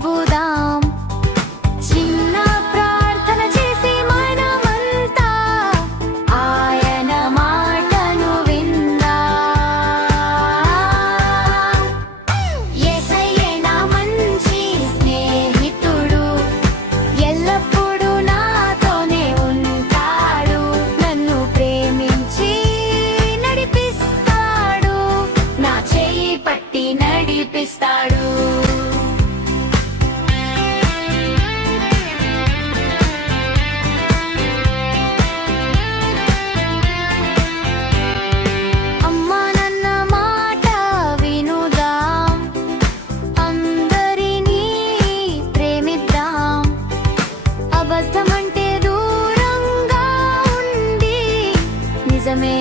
చెబుదాం. చిన్న ప్రార్థన చేసి మనమంతా ఆయన మాటను విందాం. యేసయ్యే నా మంచి స్నేహితుడు, ఎల్లప్పుడూ నాతోనే ఉంటాడు. నన్ను ప్రేమించి నడిపిస్తాడు, నా చెయ్యి పట్టి నడిపిస్తాడు. అమ్మా నన్న మాట వినుదాం, అందరినీ ప్రేమిద్దాం. అబద్ధమంటే దూరంగా ఉండి నిజమే